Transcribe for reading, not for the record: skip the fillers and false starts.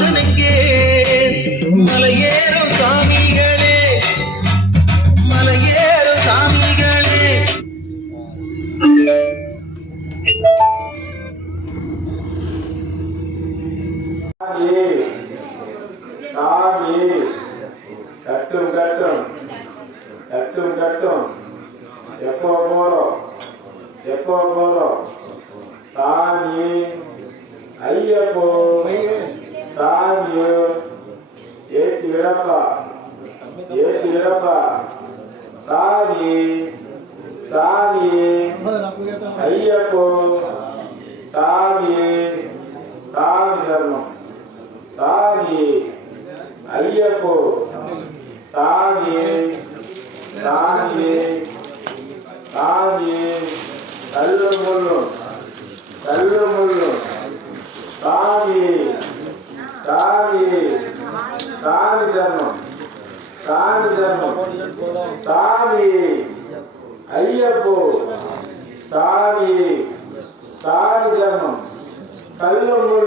வாசனுக்கே மலையேறும் சாமிகளே மலையேறும் சாமிகளே சாமி கட்டும் கட்டும் கட்டும் கட்டும் எப்போ போறோம் சாமி ஐயப்போ சாமி ஏற்றி விடப்பா சாமி ஐயப்போ சாமி தர்மம் சாமி ஐயப்போ சாமி கல்லு முள்ளும் சாமி தர்மம் சாமி ஐயப்போ சாமி தர்மம் கல்லு முள்ளும்